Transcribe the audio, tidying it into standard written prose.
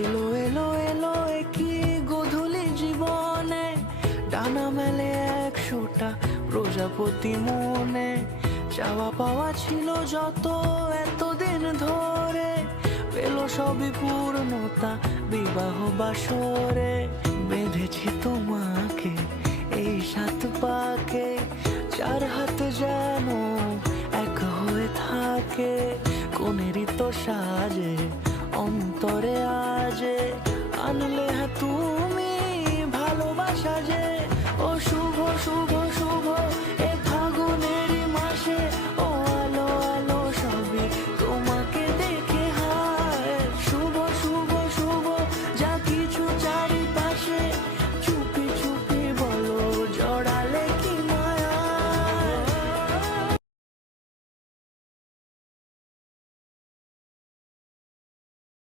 এলো এলো এলো একই গধূলি জীবনে, ডানা মেলে 100টা প্রজাপতি মনে। চাওয়া পাওয়া ছিল যত এতদিন ধরে, পেল সবই পূর্ণতা বিবাহ বাসরে। বেঁধেছি তোমাকে এই 7 পাকে, 4 হাত যেন এক হয়ে থাকে। কোনেরই তো সাজে